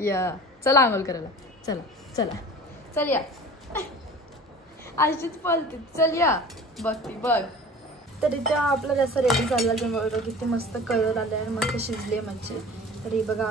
या चला आंघोळ करायला. चला चला चल या. आजीच पळते. चल या. बघ बघ. तर इथे आपला जसं रेडी झाला जेव्हा किती मस्त कलर आले आणि मस्त शिजले मच्छी. तर ही बघा.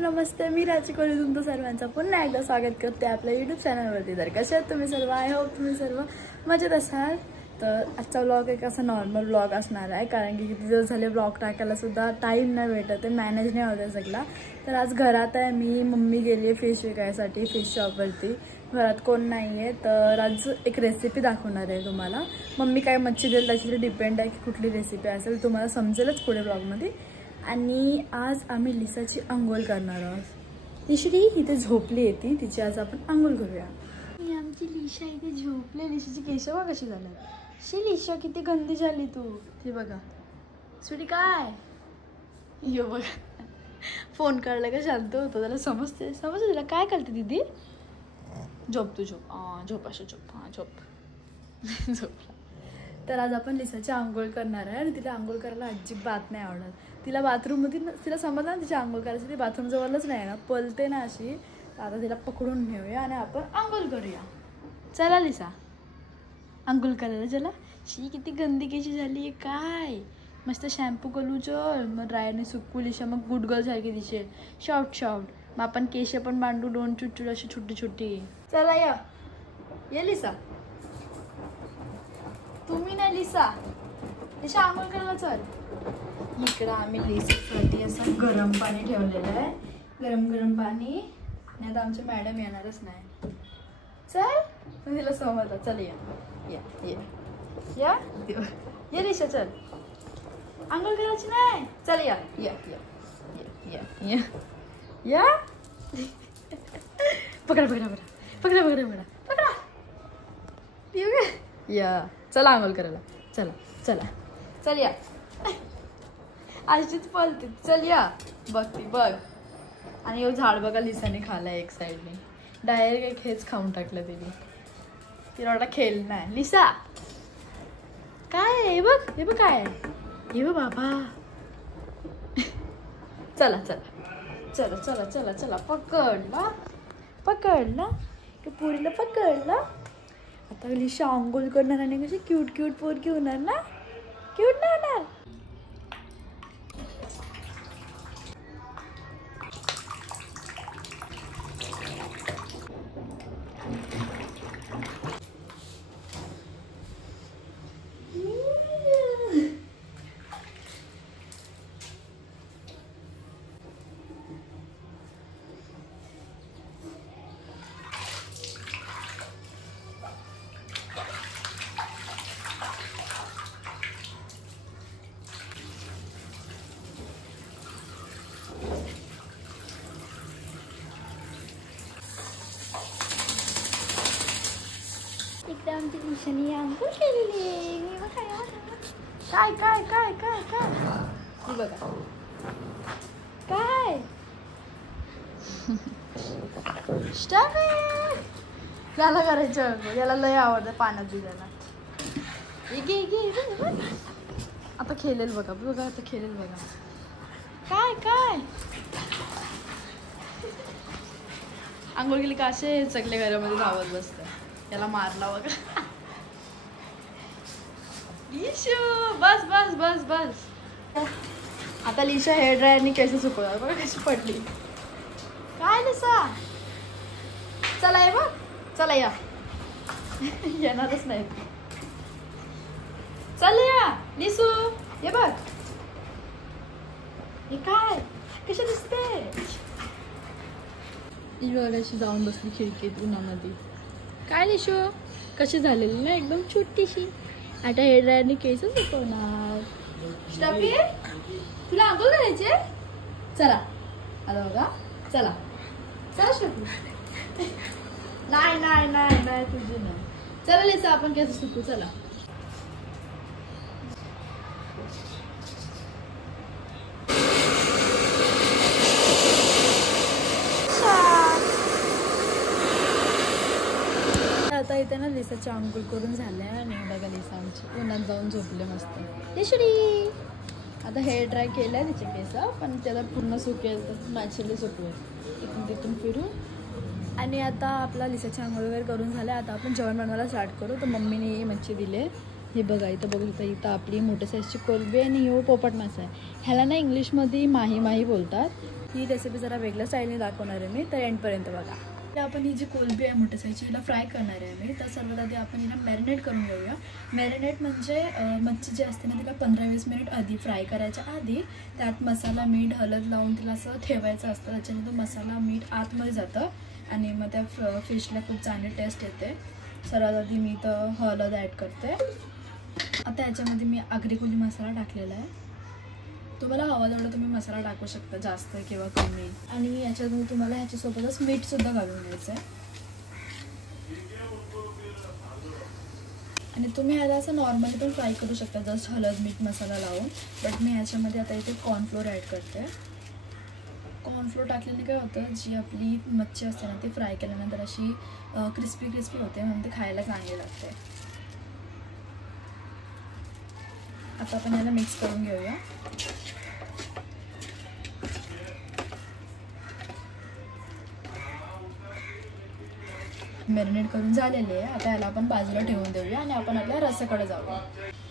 नमस्ते, मी राची कोळी तुमचं सर्वांचं पुन्हा एकदा स्वागत करते आपल्या यूट्यूब चॅनलवरती. तर कसे आहात तुम्ही सर्व? आय होप तुम्ही सर्व मजेत असाल. तर आजचा व्लॉग एक असा नॉर्मल व्लॉग असणार आहे, कारण की किती दिवस झाले व्लॉग टाकायला सुद्धा टाईम नाही भेटत आहे, मॅनेज नाही होत आहे सगळा. तर आज घरात आहे मी, मम्मी गेली आहे फिश विकायसाठी फिश शॉपवरती. घरात कोण नाही आहे. तर आज एक रेसिपी दाखवणार आहे तुम्हाला. मम्मी काय मच्छी देईल त्याच्यावर डिपेंड आहे की कुठली रेसिपी असेल, तुम्हाला समजेलच पुढे व्लॉगमध्ये. आणि आज आम्ही लिसाची आंघोळ करणार आहोत. लिशी इथे झोपली आहे ती, तिची आज आपण आंघोळ करूया. आमची लिशा इथे झोपली. लिशीची केस बघा कशी झाल्यात. शी लिशा किती गंदी झाली तू. ते बघा स्वीटी काय यो बघा. फोन काढला का शांत होतो, त्याला समजते तिला काय करते दीदी. झोप तू झोप. झोप असं झोप. झोप झोपला. तर आज आपण लिसाची आंघोळ करणार आहे आणि तिला आंघोळ करायला अजिबात नाही आवडत. तिला बाथरूममध्ये तिला समजलं ना तिची आंघोळ करायची, ती बाथरूम जवळच नाही ना, पळते ना अशी. तर आता तिला पकडून नेऊया आणि आपण आंघोळ करूया. चला लिसा आंघोळ करायला चला. शी किती गंदी केशी झाली आहे काय. मस्त शॅम्पू करू चल, मग ड्रायरने सुकू लिशा, मग गुड गर्ल सारखी दिसेल. शॉर्ट मग आपण केश पण बांधू दोन चुटचुट अशी छोटी छोटी. चला या ये लिसा. तुम्ही नाही लिसा आंघोळ करायला चल. इकडं आम्ही लिसासाठी असं गरम पाणी ठेवलेलं आहे, गरम पाणी. आणि आता आमच्या मॅडम येणारच नाही. चल पण तिला समजलं. चल या ये लिशा चल. आंघोळ करायची नाही. चल या या या या या. पकडा पकडा पकडा पकडा पकडा पकडा पकडा. या चला आंघोळ करायला. चला चला चल या. आजीच पळते. चल या. बघ. आणि यो झाड बघा लिसाने खालाय एक साईडने. डायरेक्ट एक हेच खाऊन टाकलं तिने. तिला वाटतं खेळ नाही. लिसा काय हे बघ काय हे बघ बाबा. चला चला चला चला चला चला. पकडला पुरीला पकडला. आता लिशा आंघोळ करणार आणि कशी क्यूट पोरकी होणार ना. क्यूट नाही होणार. इकडे आमची लिशाने आंघोळ केलेली आहे. काय काय काय काय काय हे बघा काय. स्टॉप याला करायचं. याला लय आवडतं पाण्यात भिजायला. आता खेळेल बघा. आता खेळेल बघा. काय काय आंघोळ केली का असे सगळे घरामध्ये धावत बसतं. याला मारला बघा. बस बस बस बस. आता लिशा हेअर ड्रायरनी केस सुकवणार बघा कशी पडली. काय लिसा चला ये बघ. चला या. येणारच नाही. चल या लिसू ये बघ. हे काय कशी दिसते. अशी जाऊन बसली खिडकीत उन्हामध्ये. काय लिशू कशी झालेली ना एकदम छोटीशी. आता हेअर ड्रायरने केस सुकवणार. स्टॉपी तुला आंघोळ करायचे. चला आता बघा. चला चला स्टॉपी. नाही नाही नाही नाही तुझी नाही. चला लिसा आपण केस सुकू. चला इथे ना लिसाची आंघोळ करून झाल्या आणि बघा लिसा आमची उन्हात जाऊन झोपले मस्त लिशडी. आता हेअर ड्राय केलं आहे तिचे केस, पण त्याला पूर्ण सुकेल तर नॅचरली सुकवेल इथून तिथून फिरून. आणि आता आपला लिसाची आंघोळ वगैरे करून झालं. आता आपण जेवण बनवायला स्टार्ट करू. तर मम्मीने मच्छी दिले. हे बघा इथं बघू शकता. इथं आपली मोठ्या साईजची कोलंबी आणि हो पोपट मासा आहे. ह्याला ना इंग्लिशमध्ये माही माही बोलतात. ही रेसिपी जरा वेगळ्या स्टाईलने दाखवणार आहे मी, तर एंडपर्यंत बघा. तर आपण ही जी कोलंबी आहे मोठ्या साईजची हिला फ्राय करणार आहे मी. तर सर्वात आधी आपण हिला मॅरिनेट करून घेऊया. मॅरिनेट म्हणजे मच्छी जी असते ना तिला 15-20 मिनिट आधी फ्राय करायच्या आधी त्यात मसाला मीठ हळद लावून तिला असं ठेवायचं असतं. त्याच्याने तो मसाला मीठ आतमध्ये जातं आणि मग त्या फिशला खूप चांगली टेस्ट येते. सर्वात आधी मी तर हळद ॲड करते. आता याच्यामध्ये मी आगरी कोली मसाला टाकलेला आहे. तुम्हाला हवा तेवढा तुम्ही मसाला टाकू शकता, जास्त किंवा कमी. आणि याच्यातून तुम्हाला ह्याच्यासोबतच मीठसुद्धा घालून घ्यायचं आहे. आणि तुम्ही ह्याला असं नॉर्मली पण फ्राय करू शकता, जस्ट हळद मीठ मसाला लावून. बट मी ह्याच्यामध्ये आता इथे कॉर्नफ्लोअर ॲड करते. कॉर्नफ्लोअर टाकल्याने काय होतं, जी आपली मच्छी असते ना ती फ्राय केल्यानंतर अशी क्रिस्पी क्रिस्पी होते, म्हणून ते खायला चांगले लागते. आता आपण याला मिक्स करून घेऊया. मॅरिनेट करून झालेले आहे. आता याला आपण बाजूला ठेवून देऊया आणि आपण आपल्या रस्स्याकडे जाऊया.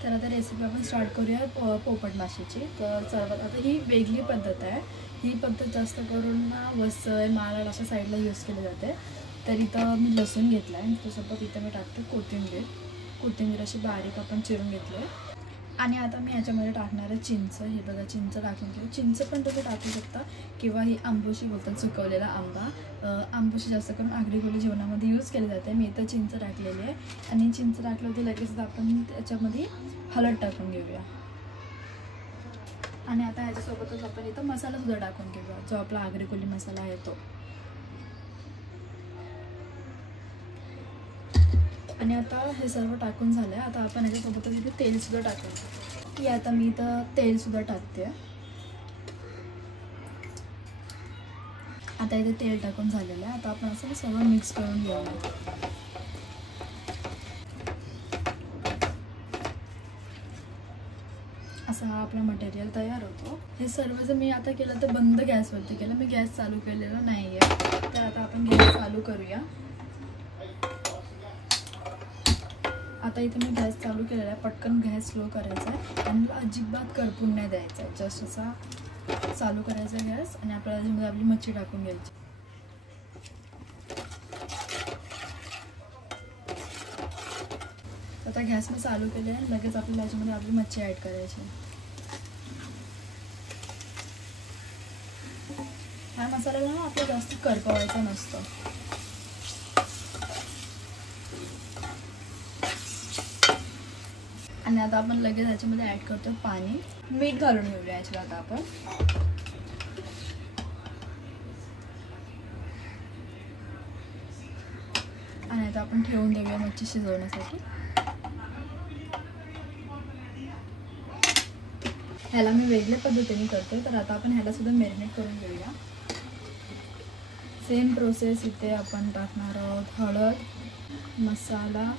तर आता रेसिपी आपण स्टार्ट करूया पोपट माशाची. तर सर्वात आता ही वेगळी पद्धत आहे. ही पद्धत जास्त करून वसई मालाड अशा साईडला यूज केली जाते. तर इथं मी लसूण घेतला आहे आणि त्यासोबत इथं मी टाकते कोथिंबीर अशी बारीक आपण चिरून घेतली आहे. आणि आता मी ह्याच्यामध्ये टाकणार आहे चिंच. हे बघा चिंच टाकून घेऊ. चिंच पण तुम्ही टाकू शकता किंवा ही आंबोशी बोलतात, सुकवलेला आंबा. आंबोशी जास्त करून आगरी कोली जेवणामध्ये यूज केली जाते. मी इथं चिंच टाकलेली आहे आणि चिंच टाकलं होती लगेच आपण त्याच्यामध्ये हळद टाकून घेऊया. आणि आता ह्याच्यासोबतच आपण इथं मसालासुद्धा टाकून घेऊया, जो आपला आगरी कोली मसाला आहे तो. आणि आता हे सर्व टाकून झालं आहे. आता आपण ह्याच्यासोबतच इथे तेलसुद्धा टाकून की आता मी इथं तेलसुद्धा टाकते. आता इथे तेल टाकून झालेलं आहे. आता आपण असं सर्व मिक्स करून घेऊया. असा हा आपला मटेरियल तयार होतो. हे सर्व जर मी आता केलं तर बंद गॅसवरती केलं, मी गॅस चालू केलेला नाही आहे. तर आता आपण गॅस चालू करूया. आता इथे मी गॅस चालू केलेला आहे. पटकन गॅस स्लो करायचा आहे आणि अजिबात करपून नाही द्यायचा आहे. जस्ट असा चालू करायचा गॅस आणि आपल्याला त्याच्यामध्ये आपली मच्छी टाकून घ्यायची. आता गॅस मी चालू केले आहे. लगेच आपल्याला याच्यामध्ये आपली मच्छी ॲड करायची. ह्या मसाल्याला ना आपल्याला जास्त करपवायचा नसतं. आणि आता आपण लगेच याच्यामध्ये ॲड करतो पाणी. मीठ घालून घेऊया याच्यात आता आपण. आणि आता आपण ठेवून देऊया मच्छी शिजवण्यासाठी. ह्याला मी वेगळ्या पद्धतीने करते, तर आता आपण ह्याला सुद्धा मॅरिनेट करून घेऊया. सेम प्रोसेस इथे आपण टाकणार आहोत हळद, मसाला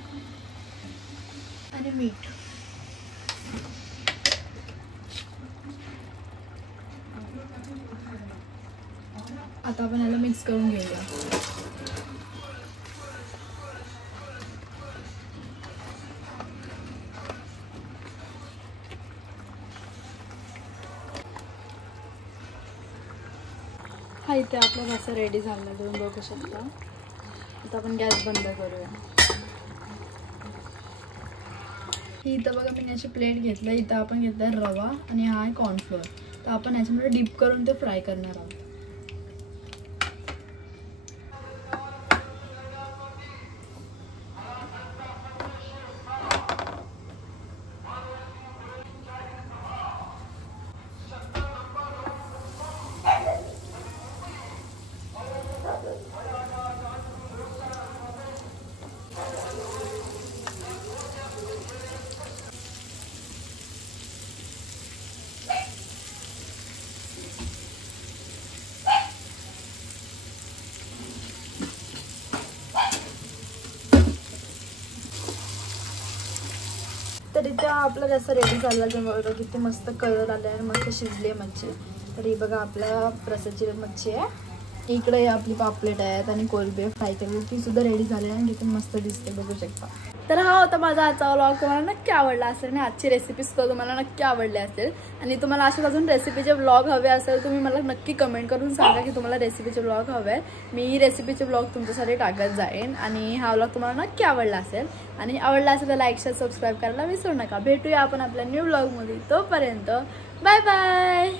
आणि मीठ. आता आपण ह्याला मिक्स करून घेऊया. हा इथे आपला रस्सा रेडी झाला, तुम्ही बघू शकता. आता आपण गॅस बंद करूया. इथं बघा मी अशी प्लेट घेतलं. इथं आपण घेतला रवा आणि हा आहे कॉर्नफ्लोअर. तर आपण याच्यामध्ये डीप करून ते फ्राय करणार आहोत. इथे आपलं जसं रेडी झालं तर बघा किती मस्त कलर आला आहे, मस्त शिजली आहे मच्छी. तर ही बघा आपल्या रसाची मच्छी आहे. इकडे आपली पापलेट आहेत आणि कोलंबी फ्राय केली, ती सुद्धा रेडी झाली आहे आणि किती मस्त दिसते बघू शकता. तर हा होता माझा आजचा व्लॉग. तुम्हाला नक्की आवडला असेल आणि आजची रेसिपी सुद्धा तुम्हाला नक्की आवडली असेल. आणि तुम्हाला अशाच अजून रेसिपीचे व्लॉग हवे असेल तुम्ही मला नक्की कमेंट करून सांगा की तुम्हाला रेसिपीचे व्लॉग हवे आहे. मी रेसिपीचे व्लॉग तुमच्यासाठी टाकत जाईन. आणि हा व्लॉग तुम्हाला नक्की आवडला असेल आणि आवडला असेल तर लाईक शेअर सबस्क्राईब करायला विसरू नका. भेटूया आपण आपल्या न्यू व्लॉगमध्ये. तोपर्यंत बाय बाय.